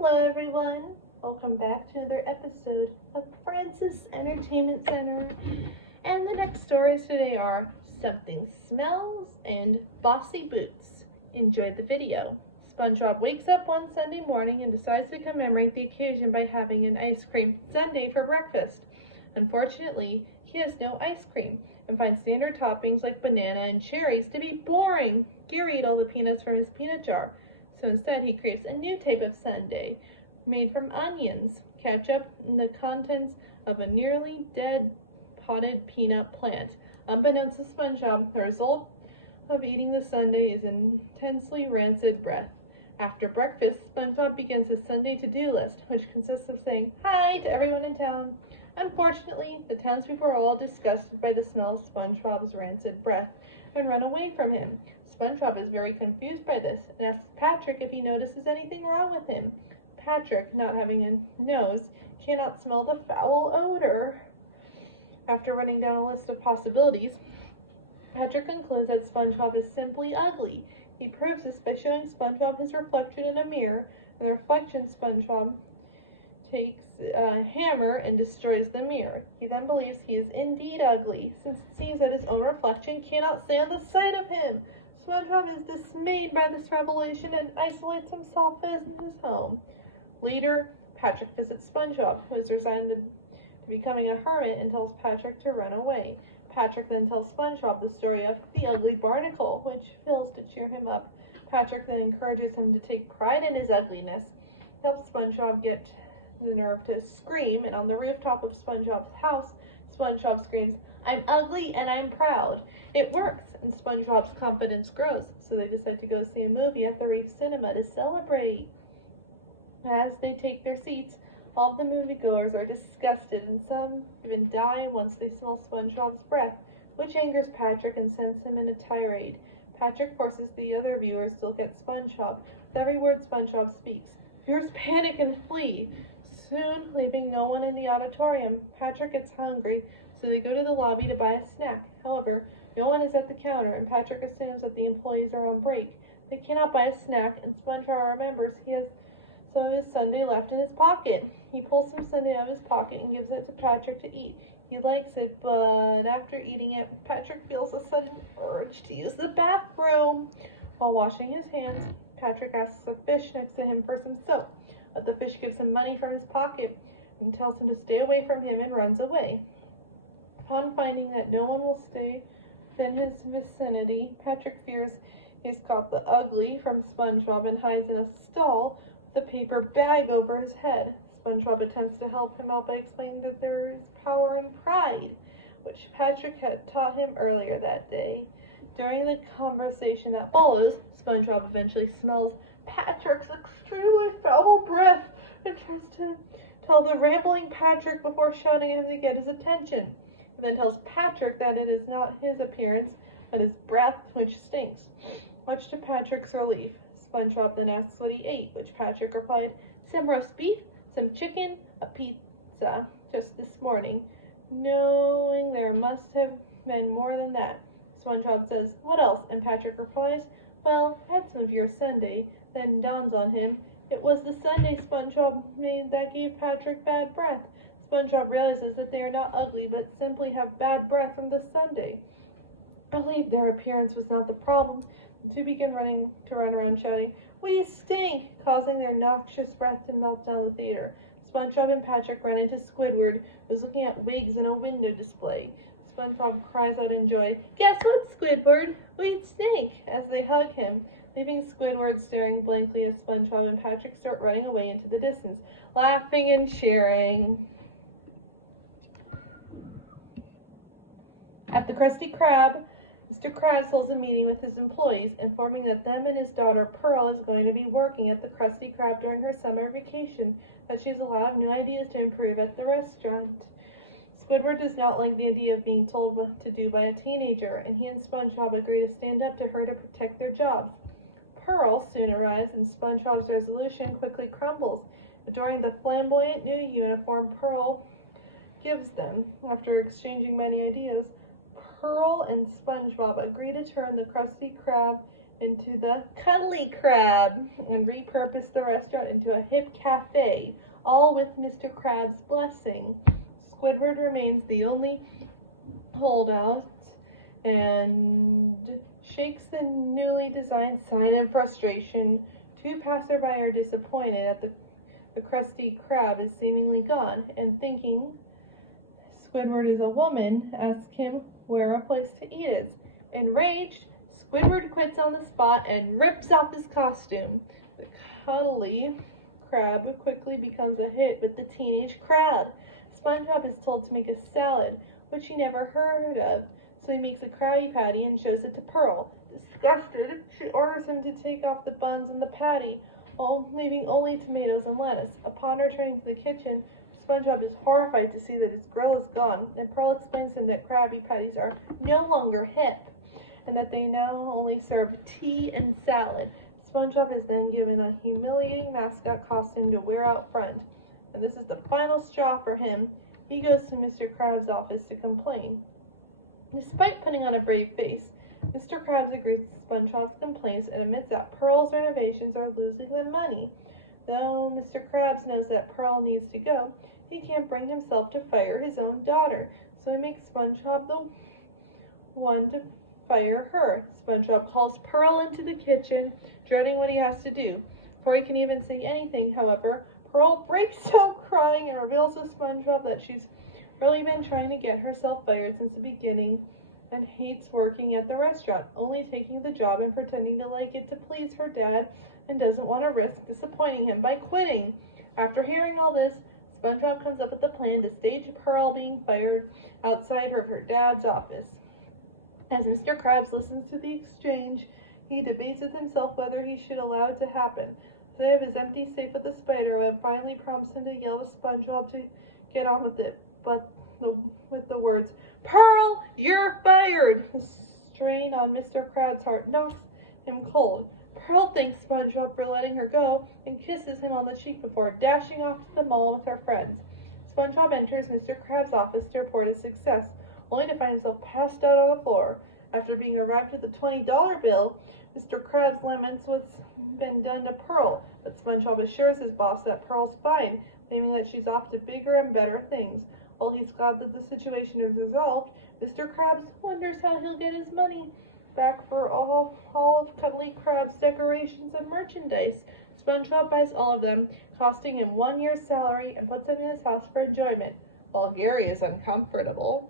Hello everyone, welcome back to another episode of Francis Entertainment Center. And the next stories today are Something Smells and Bossy Boots. Enjoy the video. SpongeBob wakes up one Sunday morning and decides to commemorate the occasion by having an ice cream sundae for breakfast. Unfortunately, he has no ice cream and finds standard toppings like banana and cherries to be boring. Gary ate all the peanuts from his peanut jar. So instead, he creates a new type of sundae made from onions, ketchup, and the contents of a nearly dead potted peanut plant. Unbeknownst to SpongeBob, the result of eating the sundae is intensely rancid breath. After breakfast, SpongeBob begins his Sunday to-do list, which consists of saying hi to everyone in town. Unfortunately, the townspeople are all disgusted by the smell of SpongeBob's rancid breath and run away from him. SpongeBob is very confused by this and asks Patrick if he notices anything wrong with him. Patrick, not having a nose, cannot smell the foul odor. After running down a list of possibilities, Patrick concludes that SpongeBob is simply ugly. He proves this by showing SpongeBob his reflection in a mirror. In the reflection, SpongeBob takes a hammer and destroys the mirror. He then believes he is indeed ugly, since it seems that his own reflection cannot stand the sight of him. SpongeBob is dismayed by this revelation and isolates himself in his home. Later, Patrick visits SpongeBob, who is resigned to becoming a hermit, and tells Patrick to run away. Patrick then tells SpongeBob the story of the ugly barnacle, which fails to cheer him up. Patrick then encourages him to take pride in his ugliness, helps SpongeBob get the nerve to scream, and on the rooftop of SpongeBob's house, SpongeBob screams, "I'm ugly and I'm proud." It works, and SpongeBob's confidence grows, so they decide to go see a movie at the Reef Cinema to celebrate. As they take their seats, all of the moviegoers are disgusted, and some even die once they smell SpongeBob's breath, which angers Patrick and sends him in a tirade. Patrick forces the other viewers to look at SpongeBob. With every word SpongeBob speaks, viewers panic and flee. Soon, leaving no one in the auditorium, Patrick gets hungry, so they go to the lobby to buy a snack. However, no one is at the counter, and Patrick assumes that the employees are on break. They cannot buy a snack, and SpongeBob remembers he has some of his sundae left in his pocket. He pulls some sundae out of his pocket and gives it to Patrick to eat. He likes it, but after eating it, Patrick feels a sudden urge to use the bathroom. While washing his hands, Patrick asks a fish next to him for some soap, but the fish gives him money from his pocket and tells him to stay away from him and runs away. Upon finding that no one will stay within his vicinity, Patrick fears he's caught the ugly from SpongeBob and hides in a stall with a paper bag over his head. SpongeBob attempts to help him out by explaining that there is power in pride, which Patrick had taught him earlier that day. During the conversation that follows, SpongeBob eventually smells Patrick's extremely foul breath and tries to tell the rambling Patrick before shouting at him to get his attention. He then tells Patrick that it is not his appearance, but his breath which stinks. Much to Patrick's relief, SpongeBob then asks what he ate, which Patrick replied, "Some roast beef, some chicken, a pizza, just this morning," knowing there must have been more than that. SpongeBob says, "What else?" and Patrick replies, "Well, I had some of your sundae." Then dawns on him, it was the sundae SpongeBob made that gave Patrick bad breath. SpongeBob realizes that they are not ugly, but simply have bad breath from the sundae. Relieved their appearance was not the problem, the two begin to run around shouting, "We stink!" causing their noxious breath to melt down the theater. SpongeBob and Patrick run into Squidward, who is looking at wigs in a window display. SpongeBob cries out in joy, "Guess what, Squidward? We stink!" as they hug him, leaving Squidward staring blankly as SpongeBob and Patrick start running away into the distance, laughing and cheering. At the Krusty Krab, Mr. Krabs holds a meeting with his employees, informing that them and his daughter Pearl is going to be working at the Krusty Krab during her summer vacation, that she has a lot of new ideas to improve at the restaurant. Squidward does not like the idea of being told what to do by a teenager, and he and SpongeBob agree to stand up to her to protect their jobs. Pearl soon arrives, and SpongeBob's resolution quickly crumbles. Adoring the flamboyant new uniform Pearl gives them, after exchanging many ideas, Pearl and SpongeBob agree to turn the Krusty Krab into the Cuddly Crab and repurpose the restaurant into a hip cafe, all with Mr. Krab's blessing. Squidward remains the only holdout and shakes the newly designed sign in frustration. Two passerby are disappointed at the Krusty Krab is seemingly gone, and thinking Squidward is a woman, ask him where a place to eat is. Enraged, Squidward quits on the spot and rips off his costume. The Cuddly Crab quickly becomes a hit with the teenage crowd. SpongeBob is told to make a salad, which he never heard of, so he makes a Krabby Patty and shows it to Pearl. Disgusted, she orders him to take off the buns and the patty, leaving only tomatoes and lettuce. Upon returning to the kitchen, SpongeBob is horrified to see that his grill is gone, and Pearl explains to him that Krabby Patties are no longer hip, and that they now only serve tea and salad. SpongeBob is then given a humiliating mascot costume to wear out front, and this is the final straw for him. He goes to Mr. Krabs' office to complain. Despite putting on a brave face, Mr. Krabs agrees to SpongeBob's complaints and admits that Pearl's renovations are losing them money. Though Mr. Krabs knows that Pearl needs to go, he can't bring himself to fire his own daughter, so he makes SpongeBob the one to fire her. SpongeBob calls Pearl into the kitchen, dreading what he has to do. Before he can even say anything, however, Pearl breaks out crying and reveals to SpongeBob that she's really been trying to get herself fired since the beginning and hates working at the restaurant, only taking the job and pretending to like it to please her dad, and doesn't want to risk disappointing him by quitting. After hearing all this, SpongeBob comes up with a plan to stage Pearl being fired outside of her dad's office. As Mr. Krabs listens to the exchange, he debates with himself whether he should allow it to happen. The sight of his empty safe with the spiderweb finally prompts him to yell to SpongeBob to get on with it, but with the words, "Pearl, you're fired!" The strain on Mr. Krabs' heart knocks him cold. Pearl thanks SpongeBob for letting her go and kisses him on the cheek before dashing off to the mall with her friends. SpongeBob enters Mr. Krabs' office to report his success, only to find himself passed out on the floor. After being arrived with a $20 bill, Mr. Krabs laments what's been done to Pearl, but SpongeBob assures his boss that Pearl's fine, claiming that she's off to bigger and better things. While he's glad that the situation is resolved, Mr. Krabs wonders how he'll get his money back for all of Cuddly Krab's decorations and merchandise. SpongeBob buys all of them, costing him 1 year's salary, and puts them in his house for enjoyment, while Gary is uncomfortable.